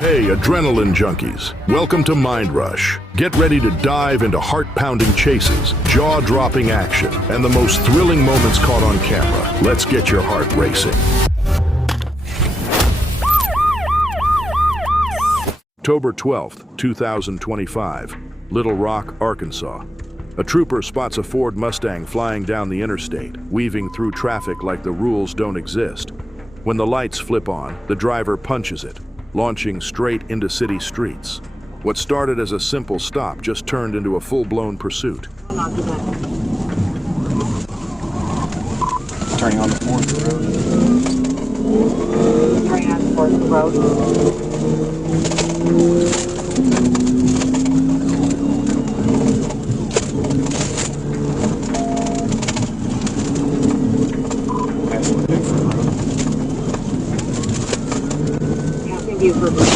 Hey, adrenaline junkies. Welcome to Mind Rush. Get ready to dive into heart-pounding chases, jaw-dropping action, and the most thrilling moments caught on camera. Let's get your heart racing. October 12th, 2025, Little Rock, Arkansas. A trooper spots a Ford Mustang flying down the interstate, weaving through traffic like the rules don't exist. When the lights flip on, the driver punches it, launching straight into city streets. What started as a simple stop just turned into a full-blown pursuit. Turning on the 4th road. Turning on the 4th road. Passing the Bedford Road. Passing Buford Road.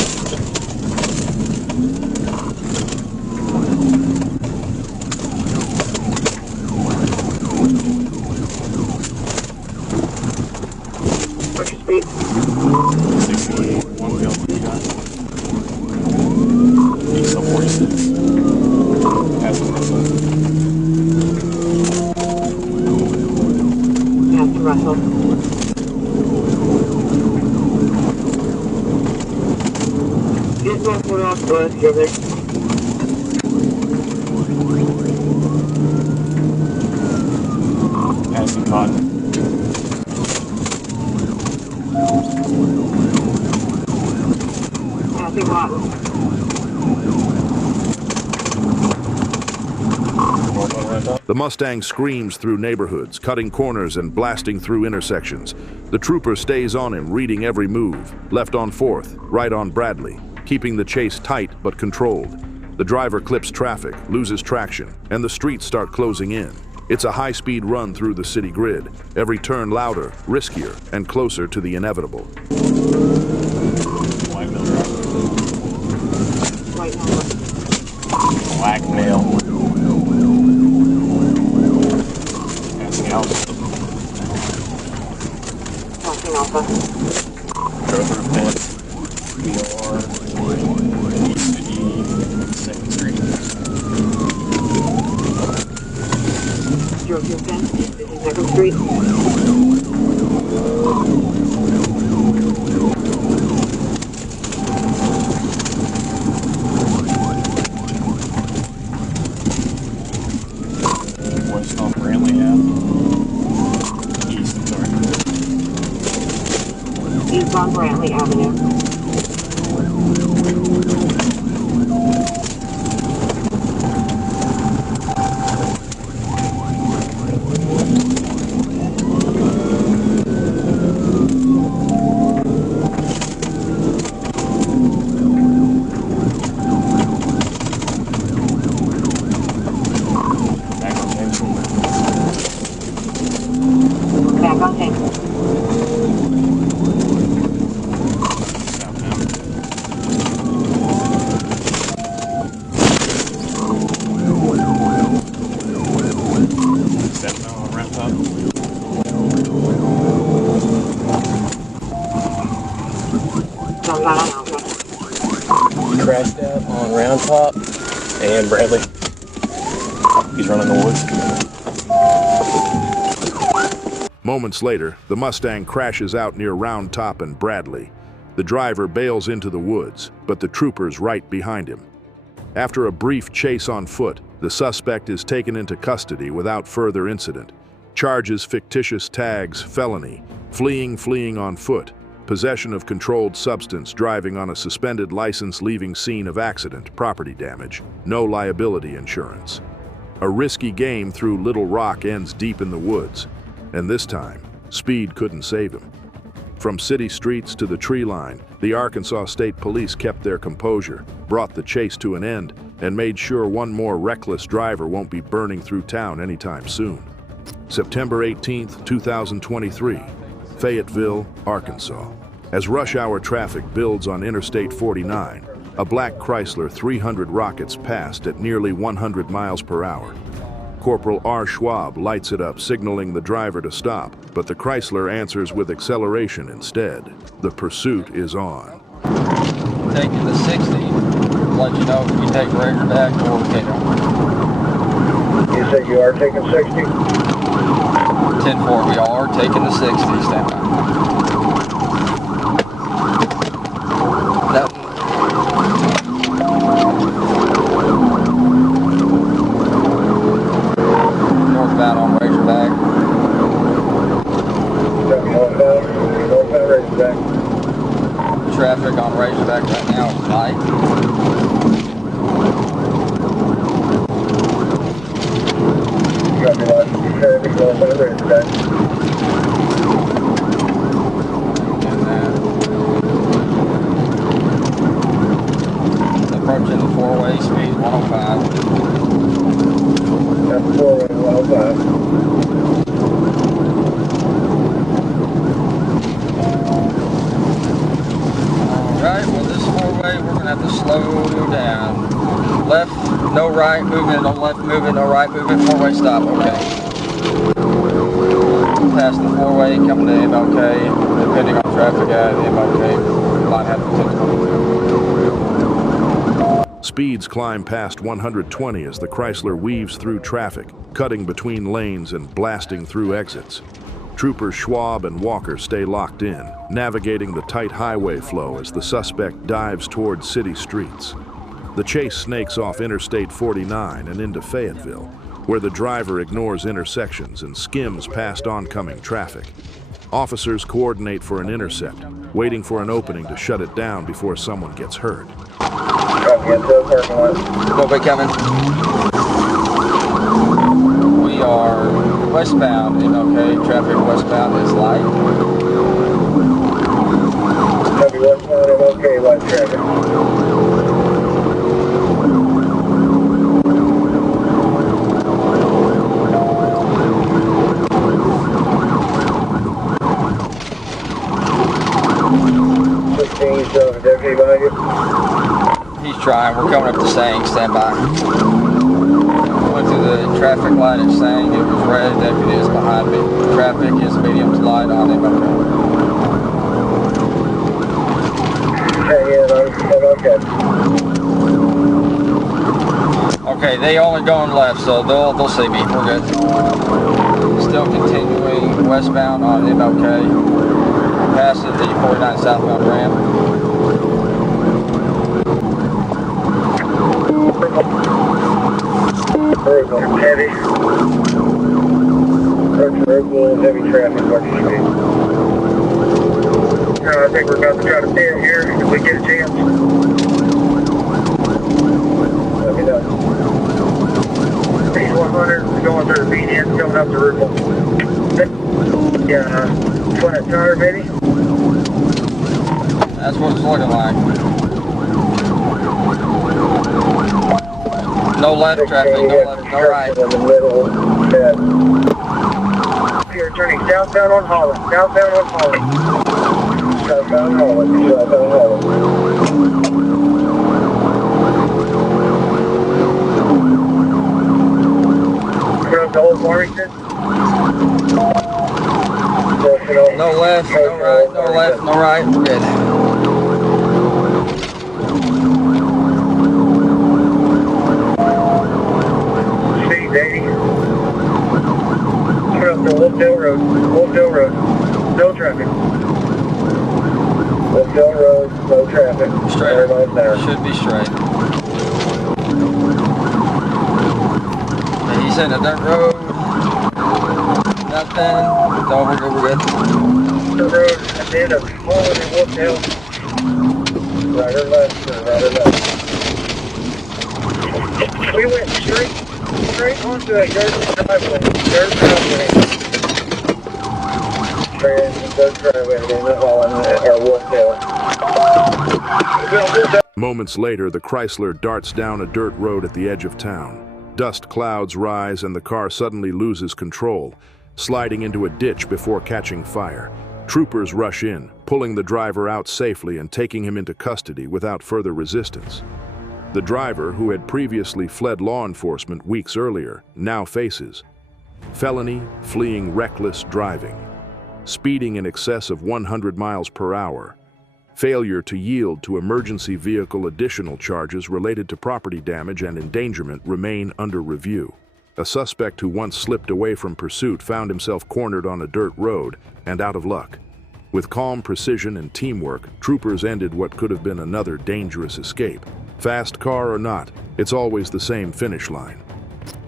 What's your speed? 68, one wheel, you got. East of 46. Passing Russell. Passing Russell. Just one foot off the left, you're there. Passing Cotton. Passing Cotton. North on right up. The Mustang screams through neighborhoods, cutting corners and blasting through intersections. The trooper stays on him, reading every move. Left on 4th, right on Bradley, keeping the chase tight but controlled. The driver clips traffic, loses traction, and the streets start closing in. It's a high-speed run through the city grid, every turn louder, riskier, and closer to the inevitable. White Mill Drive. White number. Black Nail. Passing Alpha. Passing Alpha. Drove through Fence. BOR. East of E. 2nd Street. Drove through Fence. This is 2nd Street. West off Brantley Ave. East, I'm sorry. East on Brantley Avenue. Back on Jameson. Back on Tampa. Southbound. Southbound on Ramp Top. Southbound on Alpha. Crashed out on Round Top and Bradley. He's running the woods. Moments later, the Mustang crashes out near Round Top and Bradley. The driver bails into the woods, but the trooper's right behind him. After a brief chase on foot, the suspect is taken into custody without further incident. Charges: fictitious tags, felony, fleeing on foot, possession of controlled substance, driving on a suspended license, leaving scene of accident, property damage, no liability insurance. A risky game through Little Rock ends deep in the woods, and this time, speed couldn't save him. From city streets to the tree line, the Arkansas State Police kept their composure, brought the chase to an end, and made sure one more reckless driver won't be burning through town anytime soon. September 18th, 2023, Fayetteville, Arkansas. As rush hour traffic builds on Interstate 49, a black Chrysler 300 rockets past at nearly 100 miles per hour. Corporal R. Schwab lights it up, signaling the driver to stop, but the Chrysler answers with acceleration instead. The pursuit is on. taking the 60. Let you know if we take Razor back or Takedown. You said you are taking 60? 10-4, we are taking the 60. Stand by. Nothing. Northbound on Razorback. Northbound Razorback. Traffic on Razorback right now is light. You got me live. Traffic northbound Razorback. Approaching the four-way, speed 105. That's 4-way 105. Alright, well this four-way we're going to have to slow down. Left, no right movement, no left movement, no right movement, four-way stop, okay. Past the four-way, coming to MLK, depending on traffic at MLK, might have to 1020. Speeds climb past 120 as the Chrysler weaves through traffic, cutting between lanes and blasting through exits. Troopers Schwab and Walker stay locked in, navigating the tight highway flow as the suspect dives towards city streets. The chase snakes off Interstate 49 and into Fayetteville, where the driver ignores intersections and skims past oncoming traffic. Officers coordinate for an intercept, waiting for an opening to shut it down before someone gets hurt. Nobody coming. We are westbound, MLK. Traffic westbound is light. Copy westbound MLK, light traffic. Deputy behind you. He's trying. We're coming up to Sang. Stand by. Went through the traffic light at Sang. It was red. Deputy is behind me. Traffic is medium to light on him. Okay. Okay, they only going left, so they'll see me. We're good. Still continuing westbound on MLK. Passing the 49 southbound ramp. Heavy. Heavy traffic. I think we're about to try to stay in here if we get a chance. Let me know. Speed 100, going through the median, coming up the Route 1. Yeah, flat tire, maybe. That's what it's looking like. No left traffic, no left, no right. In the middle, you're turning southbound on Holland. Southbound on Holland. Southbound Holland. Southbound Holland. From the old Warrington. No left, no right, no left, no right. We're good. Speed 80. Put up to Wolfdale Road. Wolfdale Road. No traffic. Wolfdale Road. No traffic. Straight. Everybody's there. Should be straight. And he's in a dirt road. Nothing. No, we're good. The road at the end of Holland and Wolfdale. Right or left, sir, right or left. We went straight onto a dirt driveway. Straight into the dirt driveway in the Holland or Wolfdale. Moments later, the Chrysler darts down a dirt road at the edge of town. Dust clouds rise and the car suddenly loses control, sliding into a ditch before catching fire. Troopers rush in, pulling the driver out safely and taking him into custody without further resistance. The driver, who had previously fled law enforcement weeks earlier, now faces felony, fleeing reckless driving, speeding in excess of 100 miles per hour, Failure to yield to emergency vehicle additional charges related to property damage and endangerment remain under review. A suspect who once slipped away from pursuit found himself cornered on a dirt road and out of luck. With calm precision and teamwork, troopers ended what could have been another dangerous escape. Fast car or not, it's always the same finish line.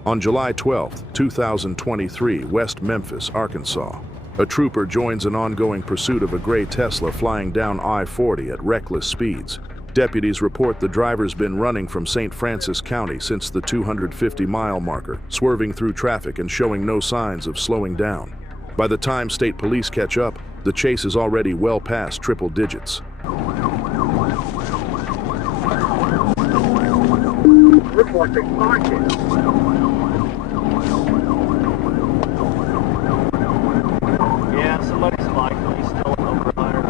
On July 12, 2023, West Memphis, Arkansas, a trooper joins an ongoing pursuit of a gray Tesla flying down I-40 at reckless speeds. Deputies report the driver's been running from St. Francis County since the 250-mile marker, swerving through traffic and showing no signs of slowing down. By the time state police catch up, the chase is already well past triple digits. Looks like they caught you. Yeah, somebody's likely still over there.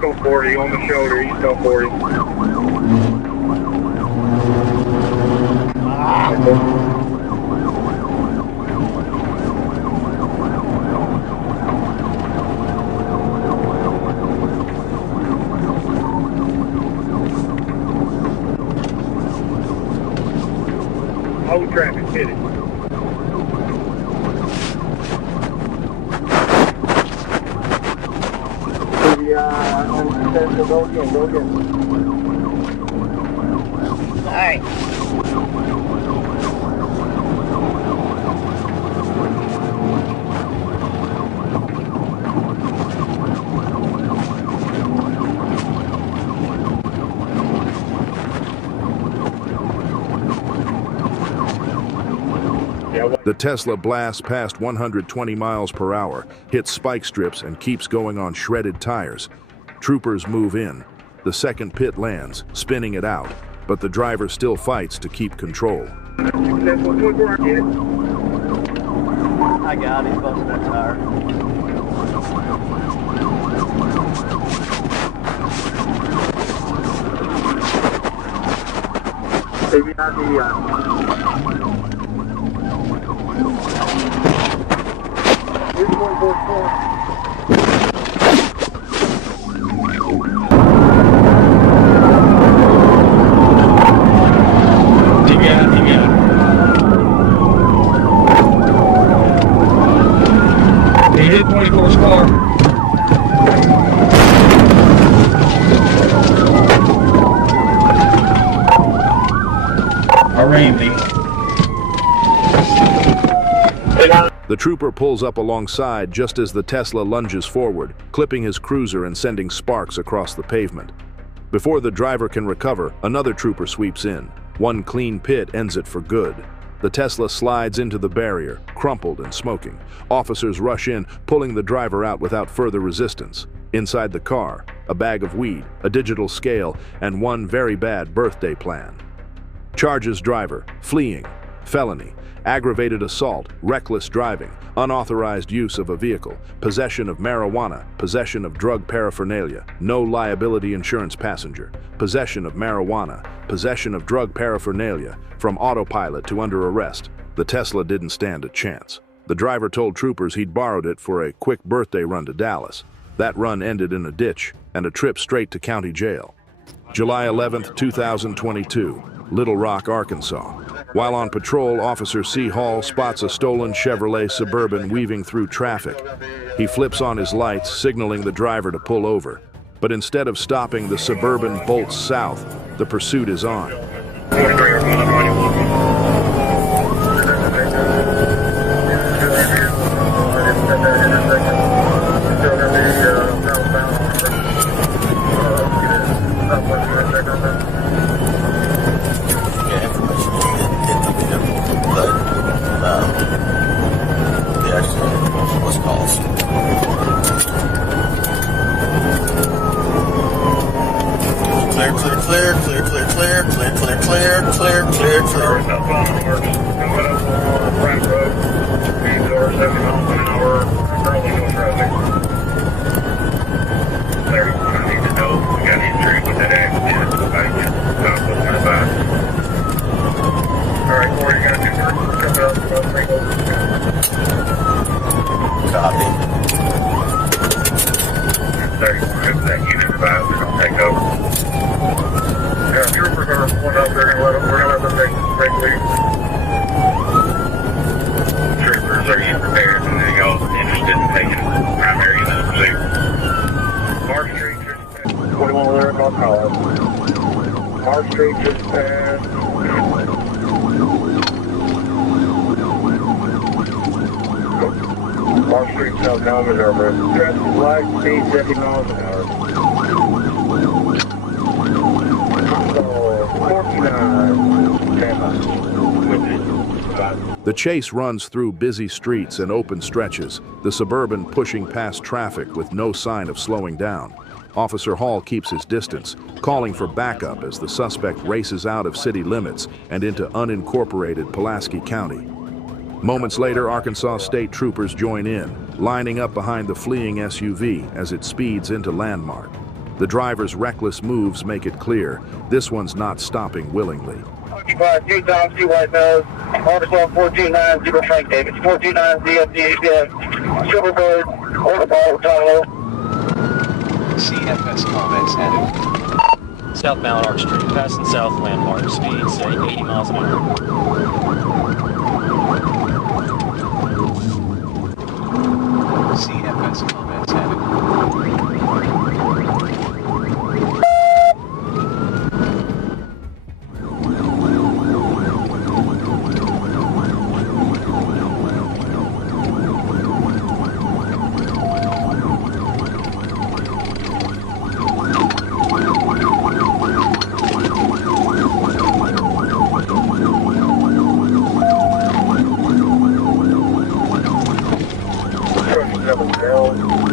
Go 40 on the shoulder, he's go 40. Hold traffic, hit it. Go again. All right. The Tesla blasts past 120 miles per hour, hits spike strips, and keeps going on shredded tires. Troopers move in. The second pit lands, spinning it out, but the driver still fights to keep control. I got it, busted that tire. Maybe not the, here's 144. He hit 24's car. The trooper pulls up alongside just as the Tesla lunges forward, clipping his cruiser and sending sparks across the pavement. Before the driver can recover, another trooper sweeps in. One clean pit ends it for good. The Tesla slides into the barrier, crumpled and smoking. Officers rush in, pulling the driver out without further resistance. Inside the car, a bag of weed, a digital scale, and one very bad birthday plan. Charges driver, fleeing, felony, aggravated assault, reckless driving, unauthorized use of a vehicle, possession of marijuana, possession of drug paraphernalia, no liability insurance passenger, possession of marijuana, possession of drug paraphernalia, from autopilot to under arrest. The Tesla didn't stand a chance. The driver told troopers he'd borrowed it for a quick birthday run to Dallas. That run ended in a ditch and a trip straight to county jail. July 11, 2022, Little Rock, Arkansas. While on patrol, Officer C. Hall spots a stolen Chevrolet Suburban weaving through traffic. He flips on his lights, signaling the driver to pull over. But instead of stopping, the Suburban bolts south. The pursuit is on. Clear. 5, they're gonna take over. Yeah, troopers are pulling up, we're gonna let them take lead. Troopers, are you prepared? And then y'all interested in taking primary lead? Mark Street just passed. 21 Lyric, I'll call it. Mark Street just passed. Mark Street, South Thomas, over. Traffic light, speed 70 miles an hour. So, 49, Tampa. The chase runs through busy streets and open stretches, the Suburban pushing past traffic with no sign of slowing down. Officer Hall keeps his distance, calling for backup as the suspect races out of city limits and into unincorporated Pulaski County. Moments later, Arkansas State troopers join in, lining up behind the fleeing SUV as it speeds into Landmark. The driver's reckless moves make it clear this one's not stopping willingly. Occupy 2 Times 2 White Nose, Arkansas 4290 Frank Davis, 429 Silverbird, Order Ball, Tahoe. CFS comments added. Southbound Arch Street, passing South Landmark, speed say 80 miles an hour. CFS comments added.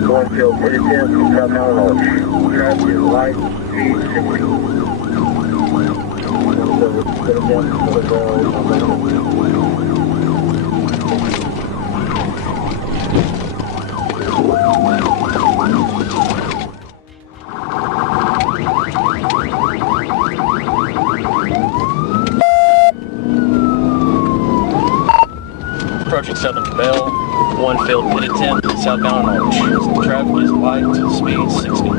Cornfield, Fayetteville, South Carolina. Traffic is light, speed 60. Approaching Southern Bell, one failed pit attempt, southbound Arch. Traffic is light, speed 60.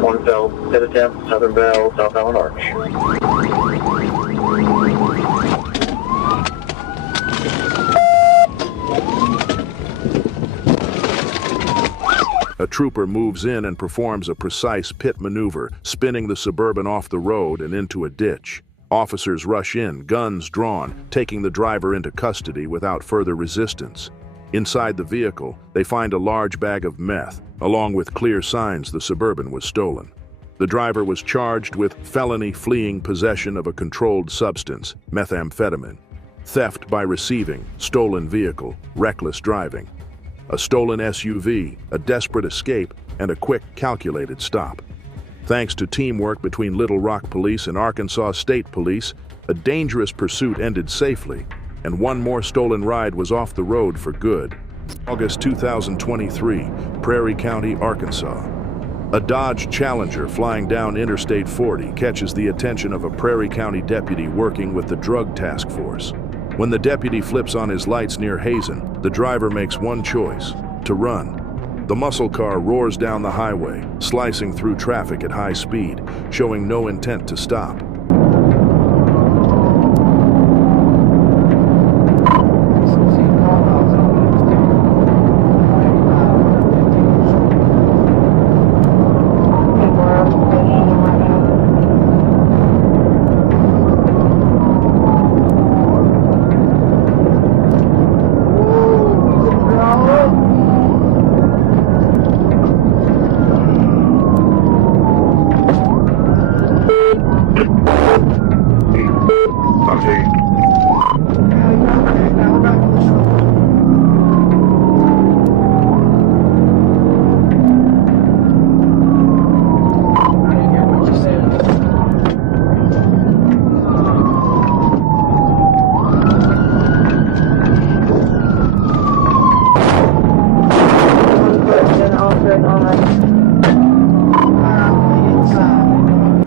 One failed pit attempt, Southern Bell, southbound Arch. A trooper moves in and performs a precise pit maneuver, spinning the Suburban off the road and into a ditch. Officers rush in, guns drawn, taking the driver into custody without further resistance. Inside the vehicle, they find a large bag of meth, along with clear signs the Suburban was stolen. The driver was charged with felony fleeing possession of a controlled substance, methamphetamine, theft by receiving, stolen vehicle, reckless driving, a stolen SUV, a desperate escape, and a quick, calculated stop. Thanks to teamwork between Little Rock Police and Arkansas State Police, a dangerous pursuit ended safely, and one more stolen ride was off the road for good. August 2023, Prairie County, Arkansas. A Dodge Challenger flying down Interstate 40 catches the attention of a Prairie County deputy working with the Drug Task Force. When the deputy flips on his lights near Hazen, the driver makes one choice: to run. The muscle car roars down the highway, slicing through traffic at high speed, showing no intent to stop.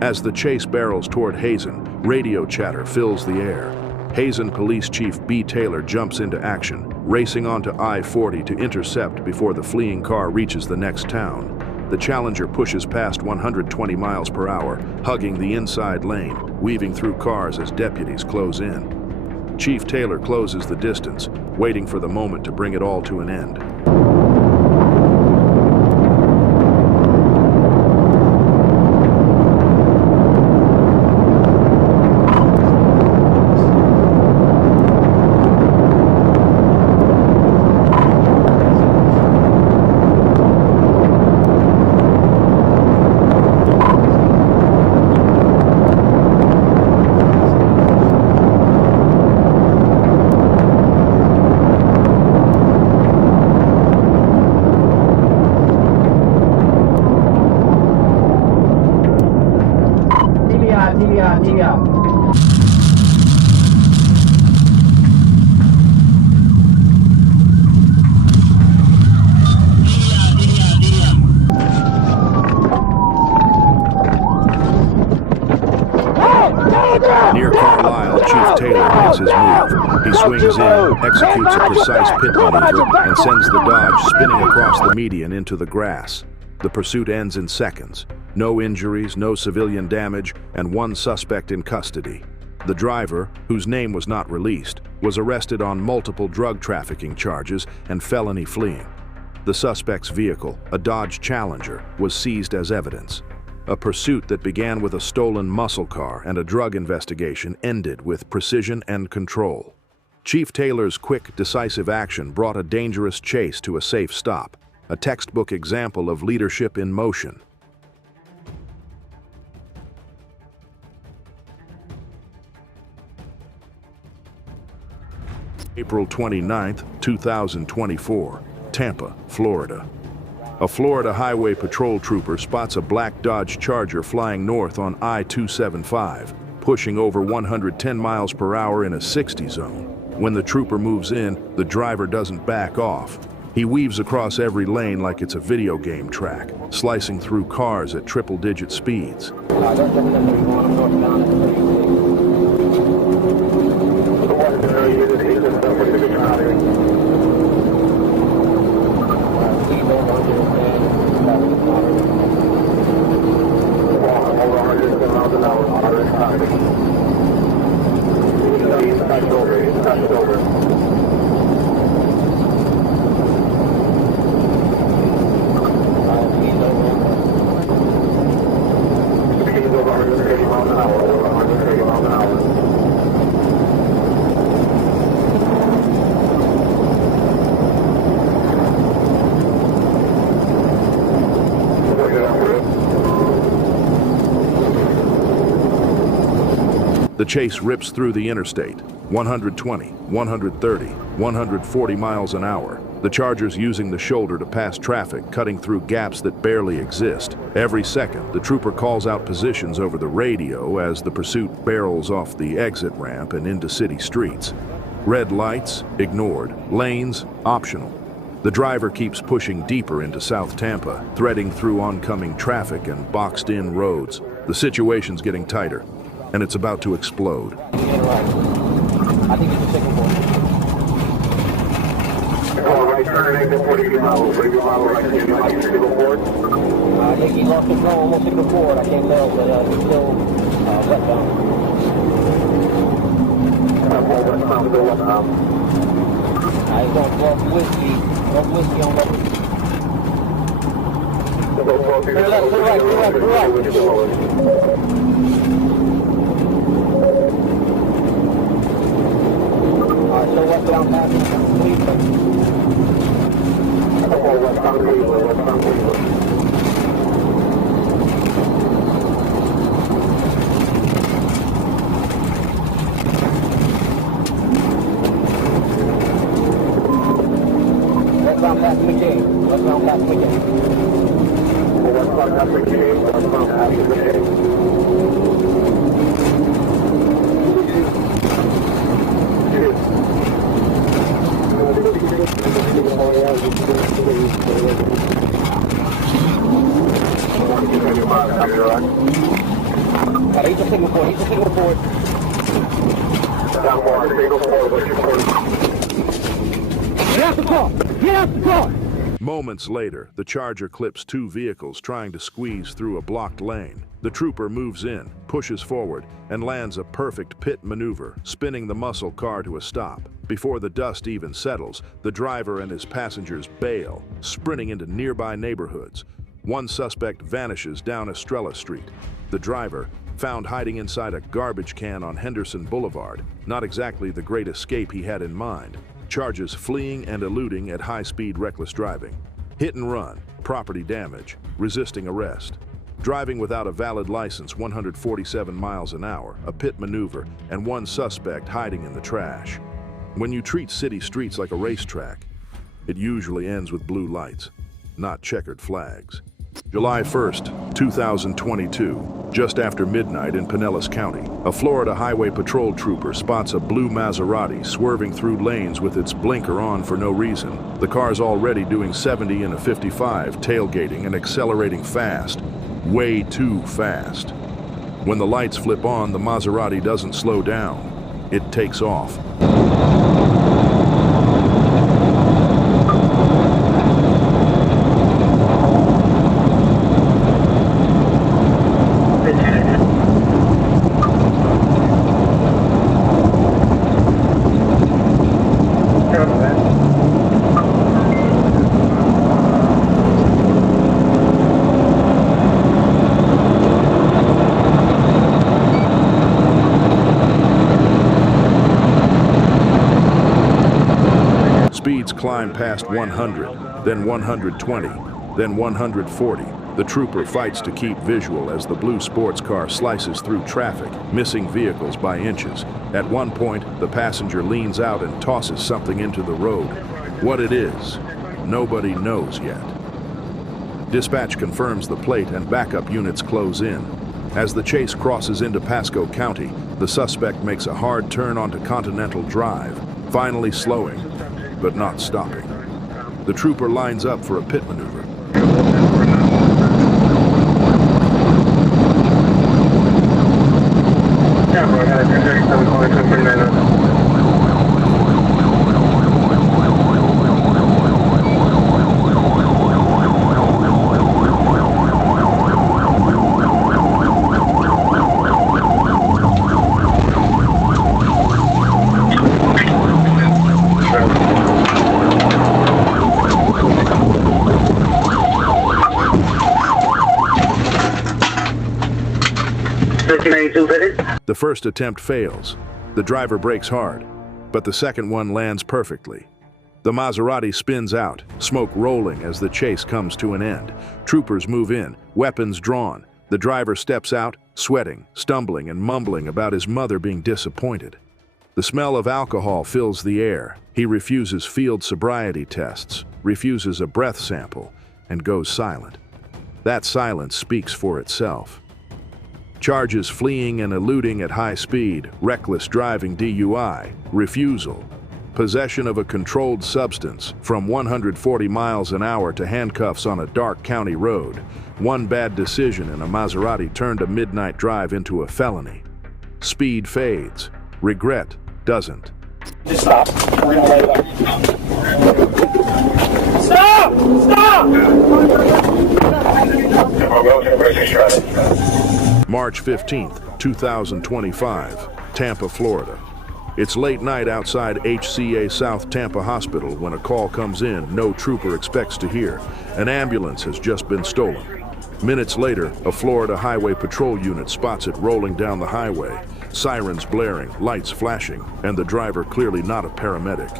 As the chase barrels toward Hazen, radio chatter fills the air. Hazen Police Chief B. Taylor jumps into action, racing onto I-40 to intercept before the fleeing car reaches the next town. the Challenger pushes past 120 miles per hour, hugging the inside lane, weaving through cars as deputies close in. Chief Taylor closes the distance, waiting for the moment to bring it all to an end. Near Carlisle, Chief Taylor makes his move. He swings in, executes a precise pit maneuver, and sends the Dodge spinning across the median into the grass. The pursuit ends in seconds. No injuries, no civilian damage, and one suspect in custody. The driver, whose name was not released, was arrested on multiple drug trafficking charges and felony fleeing. The suspect's vehicle, a Dodge Challenger, was seized as evidence. A pursuit that began with a stolen muscle car and a drug investigation ended with precision and control. Chief Taylor's quick, decisive action brought a dangerous chase to a safe stop, a textbook example of leadership in motion. April 29, 2024, Tampa, Florida. A Florida Highway Patrol trooper spots a black Dodge Charger flying north on I-275, pushing over 110 miles per hour in a 60 zone. When the trooper moves in, the driver doesn't back off. He weaves across every lane like it's a video game track, slicing through cars at triple-digit speeds. The chase rips through the interstate, 120, 130, 140 miles an hour. The Charger's using the shoulder to pass traffic, cutting through gaps that barely exist. Every second, the trooper calls out positions over the radio as the pursuit barrels off the exit ramp and into city streets. Red lights, ignored. Lanes, optional. The driver keeps pushing deeper into South Tampa, threading through oncoming traffic and boxed-in roads. The situation's getting tighter, and it's about to explode. I think it's a signal board. Right turn, exit 40 miles, 40 miles, right turn, you like signal board? I think he lost control, almost signal forward. I can't tell, but he's still westbound. Westbound, go westbound. He's going 12 whiskey on left. To the left, to the right, to the right, to the right. So westbound passing Cleveland. Westbound Cleveland, westbound Cleveland. Westbound past McKay. Westbound past McKay. Westbound past McKay. Westbound past McKay. He's a signal forward. He's a signal forward. Down more, signal forward, signal forward. Get out the car! Get out the car! Moments later, the Charger clips two vehicles trying to squeeze through a blocked lane. The trooper moves in, pushes forward, and lands a perfect pit maneuver, spinning the muscle car to a stop. Before the dust even settles, the driver and his passengers bail, sprinting into nearby neighborhoods. One suspect vanishes down Estrella Street. The driver, found hiding inside a garbage can on Henderson Boulevard, not exactly the great escape he had in mind. Charges fleeing and eluding at high-speed reckless driving, hit and run, property damage, resisting arrest, driving without a valid license 147 miles an hour, a pit maneuver, and one suspect hiding in the trash. When you treat city streets like a racetrack, it usually ends with blue lights, not checkered flags. July 1st, 2022, just after midnight in Pinellas County, a Florida Highway Patrol trooper spots a blue Maserati swerving through lanes with its blinker on for no reason. The car's already doing 70 in a 55, tailgating and accelerating fast, way too fast. When the lights flip on, the Maserati doesn't slow down. It takes off. Speeds climb past 100, then 120, then 140. The trooper fights to keep visual as the blue sports car slices through traffic, missing vehicles by inches. At one point, the passenger leans out and tosses something into the road. What it is, nobody knows yet. Dispatch confirms the plate and backup units close in. As the chase crosses into Pasco County, the suspect makes a hard turn onto Continental Drive, finally slowing, but not stopping. The trooper lines up for a pit maneuver. The first attempt fails. The driver brakes hard, but the second one lands perfectly. The Maserati spins out, smoke rolling as the chase comes to an end. Troopers move in, weapons drawn. The driver steps out, sweating, stumbling, and mumbling about his mother being disappointed. The smell of alcohol fills the air. He refuses field sobriety tests, refuses a breath sample, and goes silent. That silence speaks for itself. Charges fleeing and eluding at high speed, reckless driving DUI, refusal, possession of a controlled substance from 140 miles an hour to handcuffs on a dark county road. One bad decision in a Maserati turned a midnight drive into a felony. Speed fades. Regret doesn't. Just stop. We're gonna let it Stop! Stop! March 15th, 2025, Tampa, Florida. It's late night outside HCA South Tampa Hospital when a call comes in no trooper expects to hear. An ambulance has just been stolen. Minutes later, a Florida Highway Patrol unit spots it rolling down the highway. Sirens blaring, lights flashing, and the driver clearly not a paramedic.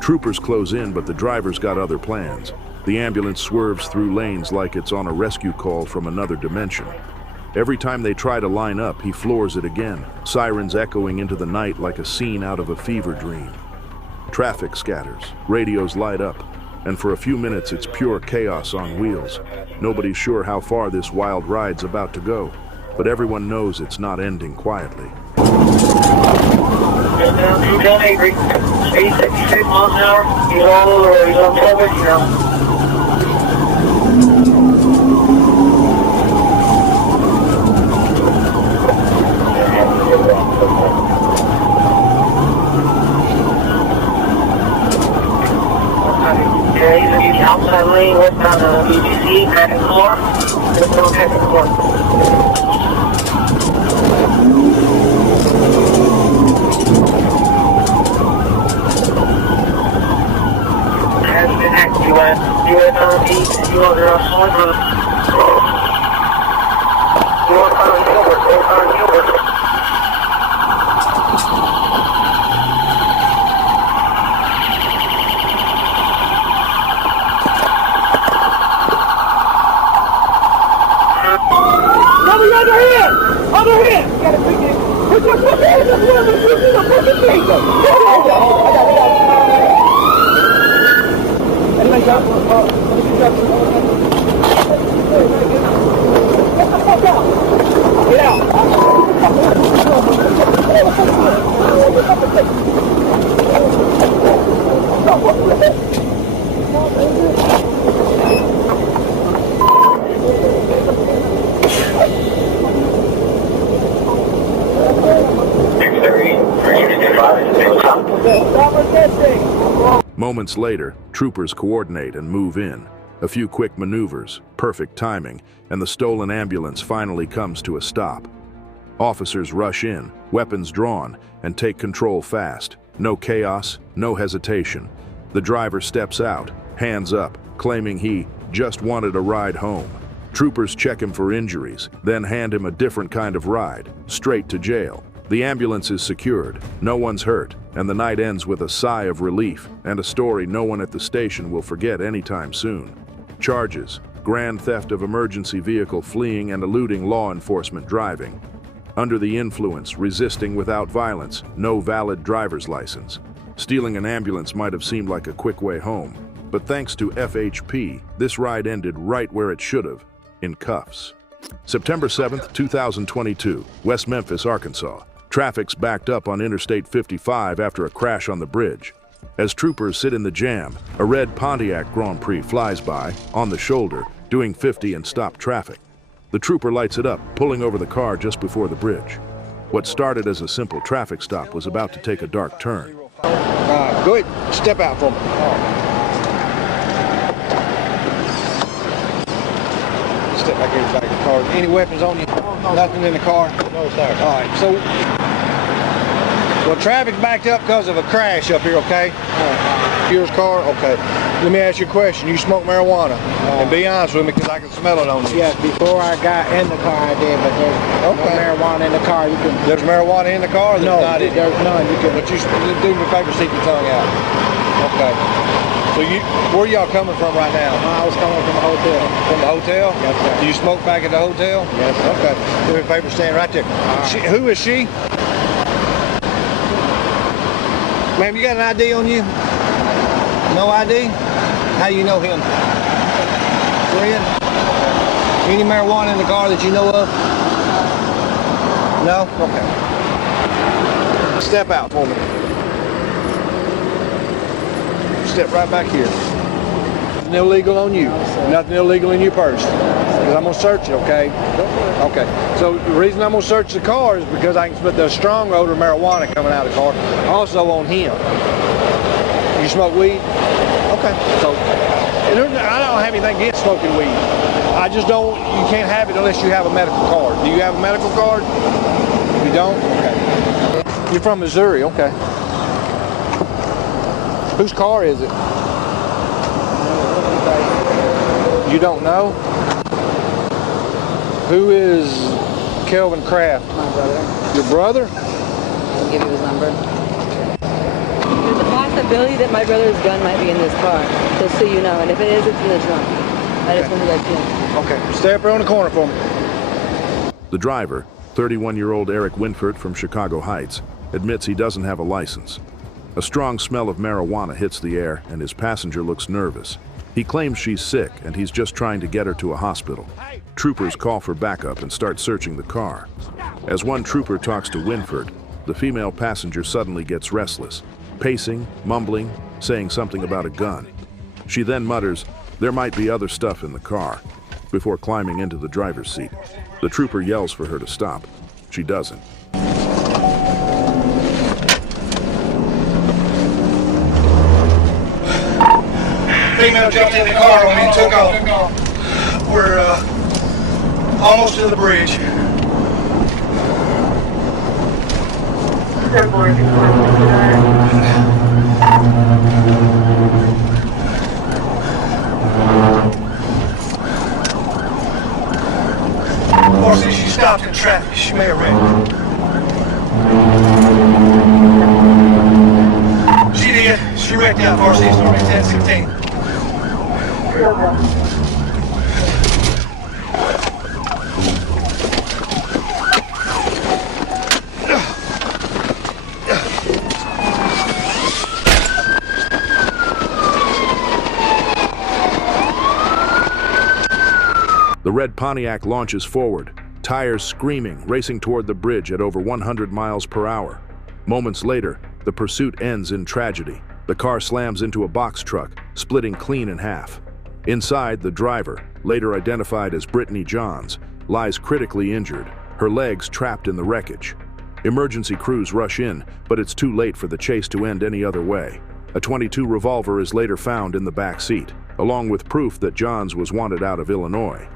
Troopers close in, but the driver's got other plans. The ambulance swerves through lanes like it's on a rescue call from another dimension. Every time they try to line up, he floors it again, sirens echoing into the night like a scene out of a fever dream. Traffic scatters, radios light up, and for a few minutes it's pure chaos on wheels. Nobody's sure how far this wild ride's about to go, but everyone knows it's not ending quietly. Just down 210 Avery, speed 66 miles an hour, he's on 12 inch now. Okay, he's in the outside lane, westbound BGC, traffic car, westbound traffic car. Moments later, troopers coordinate and move in. A few quick maneuvers, perfect timing, and the stolen ambulance finally comes to a stop. Officers rush in, weapons drawn, and take control fast. No chaos, no hesitation. The driver steps out, hands up, claiming he just wanted a ride home. Troopers check him for injuries, then hand him a different kind of ride, straight to jail. The ambulance is secured, no one's hurt, and the night ends with a sigh of relief and a story no one at the station will forget anytime soon. Charges: grand theft of emergency vehicle, fleeing and eluding law enforcement driving. Under the influence, resisting without violence, no valid driver's license. Stealing an ambulance might have seemed like a quick way home, but thanks to FHP, this ride ended right where it should have, in cuffs. September 7th, 2022, West Memphis, Arkansas. Traffic's backed up on Interstate 55 after a crash on the bridge. As troopers sit in the jam, a red Pontiac Grand Prix flies by, on the shoulder, doing 50 and stopped traffic. The trooper lights it up, pulling over the car just before the bridge. What started as a simple traffic stop was about to take a dark turn. Go ahead, step out for me. Step back here in the back of the car. Any weapons on you? No. Nothing in the car? No, sir. All right, so, well, traffic's backed up because of a crash up here, okay? Yours car? Okay. Let me ask you a question. You smoke marijuana? And be honest with me, because I can smell it on you. Yes, before I got in the car I did, but there's no marijuana in the car. You can. There's marijuana in the car? No, not in there's none. You can. But you do me a favor, stick your tongue out. Okay. So where y'all coming from right now? I was coming from the hotel. From the hotel? Yes, sir. Do you smoke back at the hotel? Yes, sir. Okay. Do me a favor, stand right there. Right. Who is she? Ma'am, you got an ID on you? No ID? How you know him? Friend? Any marijuana in the car that you know of? No? Okay. Step out for me. Step right back here. Nothing illegal on you. Nothing illegal in your purse. Because I'm going to search it, okay? Okay. So the reason I'm going to search the car is because I can smell the strong odor of marijuana coming out of the car. Also on him. You smoke weed? Okay. So I don't have anything against smoking weed. I just don't, you can't have it unless you have a medical card. Do you have a medical card? You don't? Okay. You're from Missouri, okay. Whose car is it? You don't know? Who is Kelvin Kraft? My brother. Your brother? I'll give you his number. There's a possibility that my brother's gun might be in this car, just so you know. And if it is, it's in the trunk. I just wanted to let you know. Okay, stay up around the corner for me. The driver, 31-year-old Eric Winford from Chicago Heights, admits he doesn't have a license. A strong smell of marijuana hits the air and his passenger looks nervous. He claims she's sick and he's just trying to get her to a hospital. Troopers call for backup and start searching the car. As one trooper talks to Winford, the female passenger suddenly gets restless, pacing, mumbling, saying something about a gun. She then mutters, "There might be other stuff in the car," before climbing into the driver's seat. The trooper yells for her to stop. She doesn't. Female jumped in the car on me and took off. We're almost to the bridge. Or since she stopped in traffic, she may have wrecked. She did. She wrecked out Varsity Store 1016. The red Pontiac launches forward, tires screaming, racing toward the bridge at over 100 miles per hour. Moments later, the pursuit ends in tragedy. The car slams into a box truck, splitting clean in half. Inside, the driver, later identified as Brittany Johns, lies critically injured, her legs trapped in the wreckage. Emergency crews rush in, but it's too late for the chase to end any other way. A .22 revolver is later found in the back seat, along with proof that Johns was wanted out of Illinois.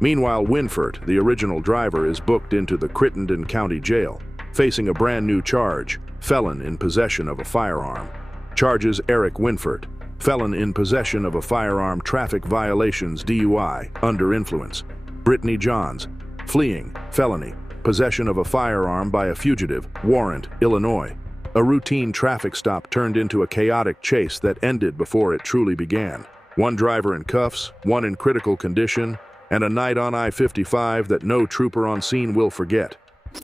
Meanwhile, Winford, the original driver, is booked into the Crittenden County Jail, facing a brand new charge, felon in possession of a firearm. Charges Eric Winford, felon in possession of a firearm, traffic violations, DUI, under influence. Brittany Johns, fleeing, felony, possession of a firearm by a fugitive, warrant, Illinois. A routine traffic stop turned into a chaotic chase that ended before it truly began. One driver in cuffs, one in critical condition, and a night on I-55 that no trooper on scene will forget.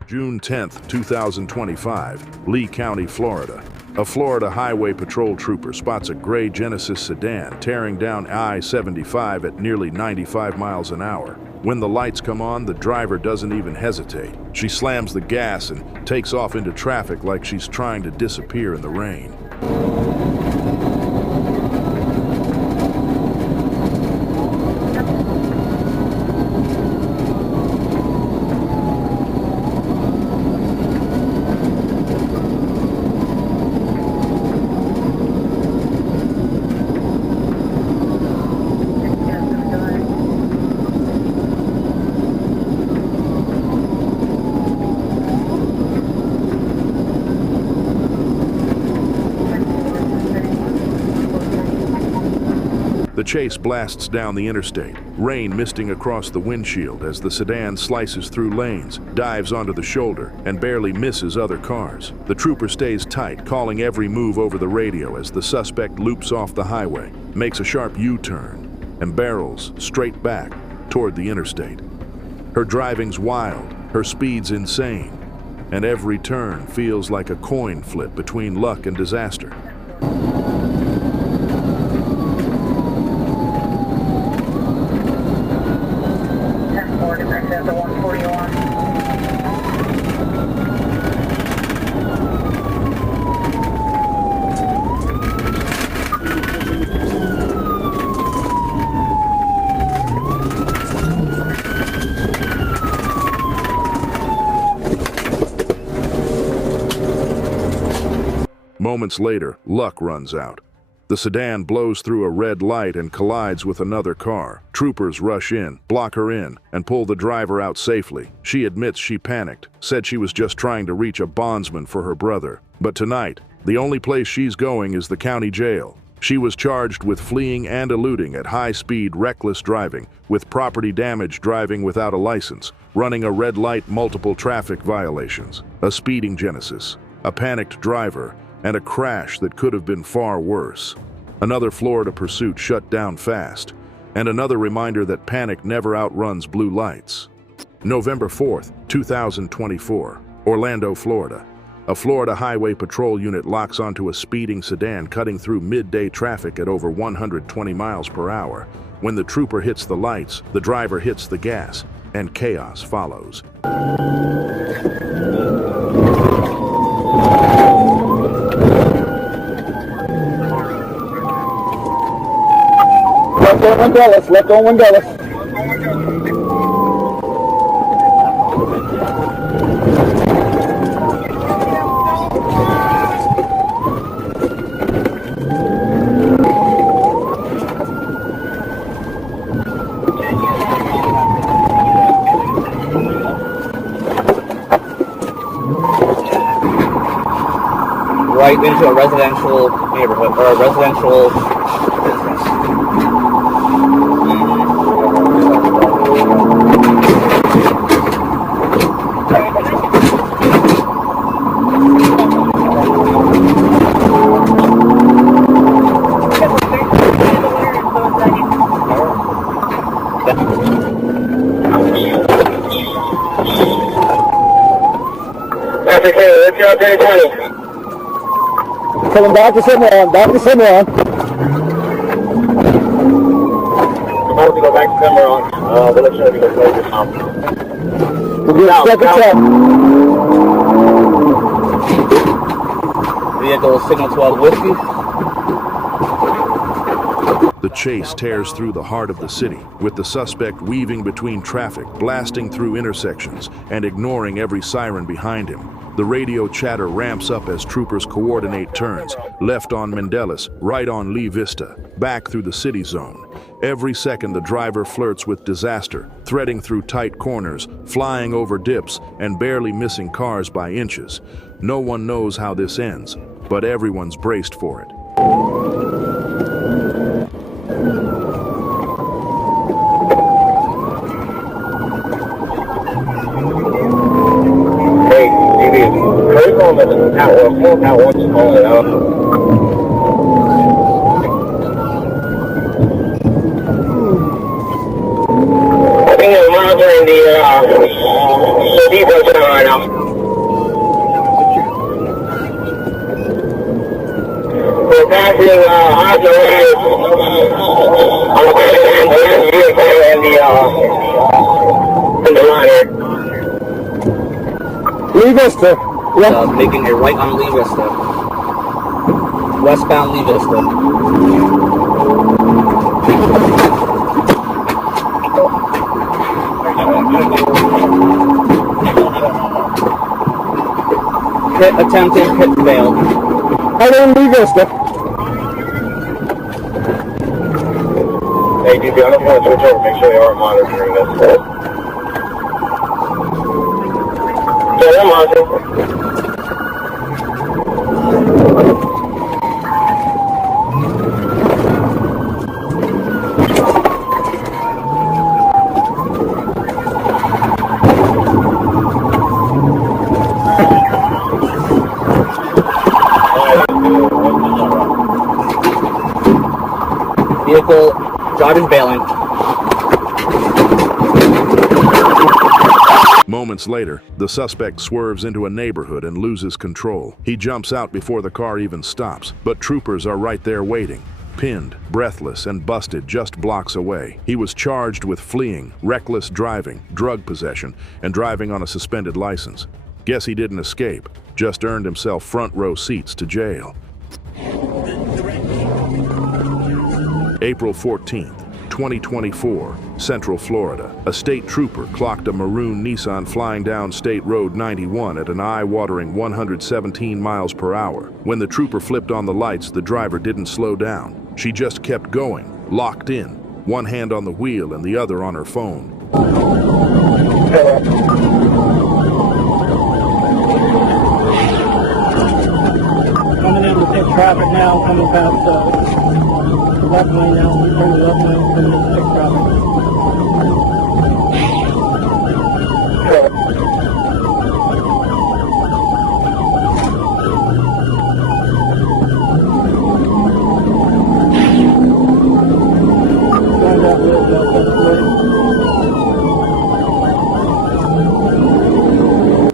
June 10, 2025, Lee County, Florida. A Florida Highway Patrol trooper spots a gray Genesis sedan tearing down I-75 at nearly 95 miles an hour. When the lights come on, the driver doesn't even hesitate. She slams the gas and takes off into traffic like she's trying to disappear in the rain. The chase blasts down the interstate, rain misting across the windshield as the sedan slices through lanes, dives onto the shoulder, and barely misses other cars. The trooper stays tight, calling every move over the radio as the suspect loops off the highway, makes a sharp U-turn, and barrels straight back toward the interstate. Her driving's wild, her speed's insane, and every turn feels like a coin flip between luck and disaster. Moments later, luck runs out. The sedan blows through a red light and collides with another car. Troopers rush in, block her in, and pull the driver out safely. She admits she panicked, said she was just trying to reach a bondsman for her brother. But tonight, the only place she's going is the county jail. She was charged with fleeing and eluding at high-speed, reckless driving, with property damage driving without a license, running a red light, multiple traffic violations, a speeding genesis, a panicked driver, and a crash that could have been far worse. Another Florida pursuit shut down fast, and another reminder that panic never outruns blue lights. November 4th, 2024, Orlando, Florida. A Florida Highway Patrol unit locks onto a speeding sedan cutting through midday traffic at over 120 miles per hour. When the trooper hits the lights, the driver hits the gas, and chaos follows. Left on Windellus, left on Windellus. Right into a residential neighborhood, or a residential business. That's okay, let's go out there and tell you. Tell him Dr. Cimarron, Dr. Cimarron. I'm about to go back to Cimarron. We'll let you know if you go play this time. We'll get a second check. Vehicle signal 12 whiskey. The chase tears through the heart of the city, with the suspect weaving between traffic, blasting through intersections, and ignoring every siren behind him. The radio chatter ramps up as troopers coordinate turns, left on Mendelis, right on Lee Vista, back through the city zone. Every second the driver flirts with disaster, threading through tight corners, flying over dips, and barely missing cars by inches. No one knows how this ends, but everyone's braced for it. Cruise on the out once only, I think we're monitoring the depot center right now. We're passing on the way on the vehicle and the liner. Lee Vista. Yeah. Making your right on Lee Vista. Westbound Lee Vista. Hit attempted, hit failed. Right on Lee Vista. Hey, DB, I don't want to switch over. Make sure they are monitoring this. Yeah, they're monitoring. Vehicle, driver's bailing. Moments later, the suspect swerves into a neighborhood and loses control. He jumps out before the car even stops, but troopers are right there waiting, pinned, breathless, and busted just blocks away. He was charged with fleeing, reckless driving, drug possession, and driving on a suspended license. Guess he didn't escape, just earned himself front row seats to jail. April 14th, 2024, Central Florida. A state trooper clocked a maroon Nissan flying down State Road 91 at an eye-watering 117 miles per hour. When the trooper flipped on the lights, the driver didn't slow down. She just kept going, locked in, one hand on the wheel and the other on her phone. Coming in with that traffic now coming past the left lane now. We're from the left lane to the stick traffic.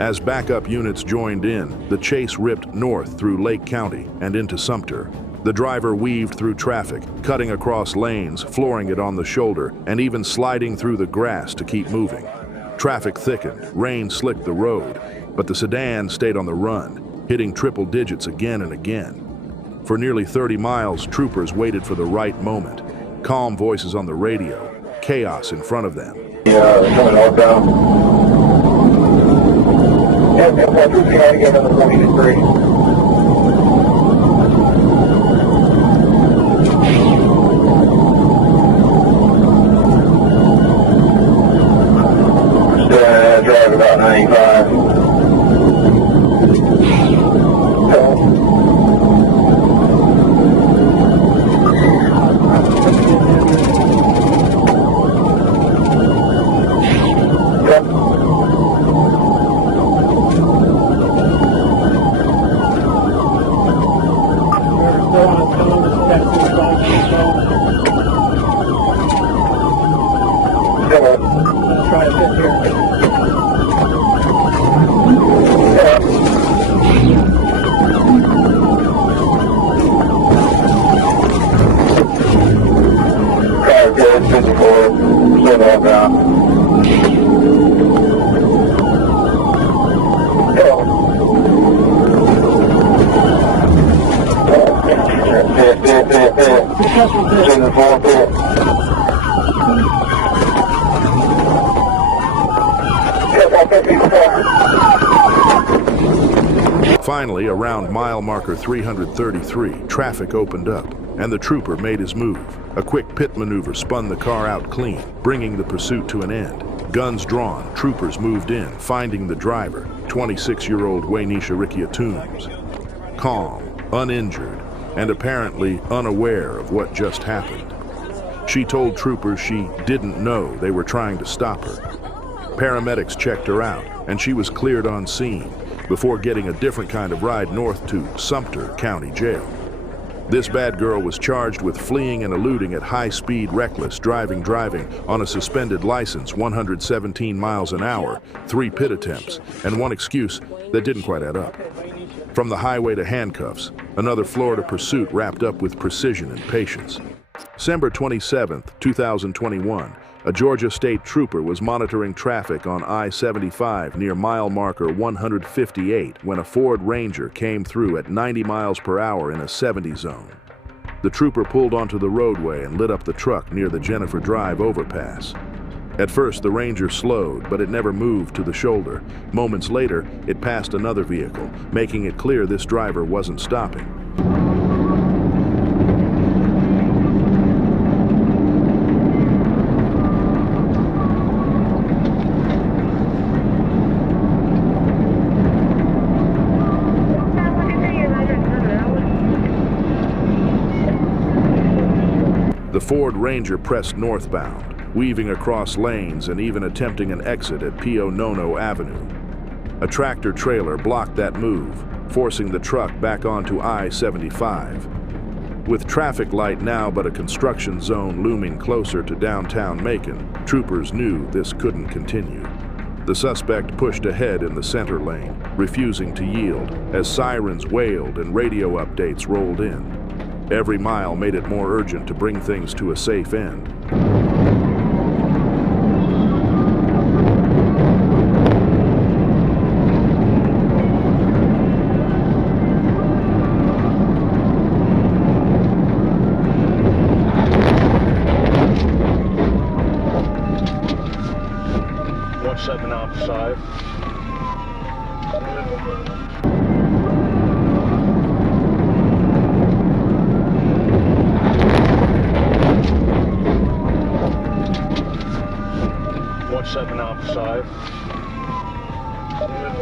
As backup units joined in, the chase ripped north through Lake County and into Sumter. The driver weaved through traffic, cutting across lanes, flooring it on the shoulder, and even sliding through the grass to keep moving. Traffic thickened, rain slicked the road, but the sedan stayed on the run, hitting triple digits again and again. For nearly 30 miles, troopers waited for the right moment. Calm voices on the radio, chaos in front of them. Coming northbound. Yeah, get another 23. Drive about 95. Try to fit here. Car good, 54, slow northbound. Finally, around mile marker 333, traffic opened up, and the trooper made his move. A quick pit maneuver spun the car out clean, bringing the pursuit to an end. Guns drawn, troopers moved in, finding the driver, 26-year-old Waynisha Rikia Toombs. Calm, uninjured, and apparently unaware of what just happened. She told troopers she didn't know they were trying to stop her. Paramedics checked her out, and she was cleared on scene before getting a different kind of ride north to Sumter County Jail. This bad girl was charged with fleeing and eluding at high speed, reckless driving on a suspended license, 117 miles an hour, 3 pit attempts, and 1 excuse that didn't quite add up. From the highway to handcuffs, another Florida pursuit wrapped up with precision and patience. December 27, 2021, a Georgia state trooper was monitoring traffic on I-75 near mile marker 158 when a Ford Ranger came through at 90 miles per hour in a 70 zone. The trooper pulled onto the roadway and lit up the truck near the Jennifer Drive overpass. At first, the Ranger slowed, but it never moved to the shoulder. Moments later, it passed another vehicle, making it clear this driver wasn't stopping. The Ford Ranger pressed northbound, weaving across lanes and even attempting an exit at Pio Nono Avenue. A tractor-trailer blocked that move, forcing the truck back onto I-75. With traffic light now but a construction zone looming closer to downtown Macon, troopers knew this couldn't continue. The suspect pushed ahead in the center lane, refusing to yield, as sirens wailed and radio updates rolled in. Every mile made it more urgent to bring things to a safe end. Seven outside.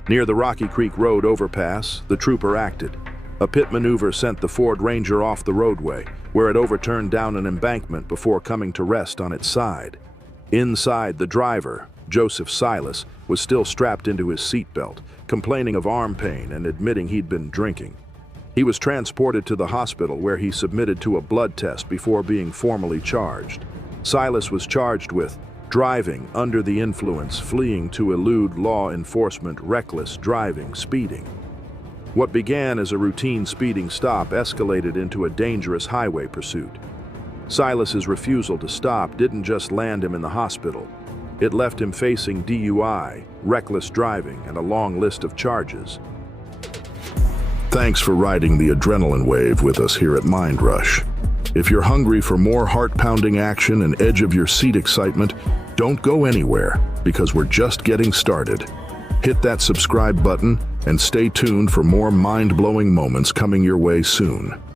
Near the Rocky Creek Road overpass, the trooper acted. A pit maneuver sent the Ford Ranger off the roadway, where it overturned down an embankment before coming to rest on its side. Inside, the driver, Joseph Silas, was still strapped into his seatbelt, complaining of arm pain and admitting he'd been drinking. He was transported to the hospital where he submitted to a blood test before being formally charged. Silas was charged with driving under the influence, fleeing to elude law enforcement, reckless driving, speeding. What began as a routine speeding stop escalated into a dangerous highway pursuit. Silas's refusal to stop didn't just land him in the hospital. It left him facing DUI, reckless driving, and a long list of charges. Thanks for riding the adrenaline wave with us here at Mind Rush. If you're hungry for more heart-pounding action and edge-of-your-seat excitement, don't go anywhere, because we're just getting started. Hit that subscribe button and stay tuned for more mind-blowing moments coming your way soon.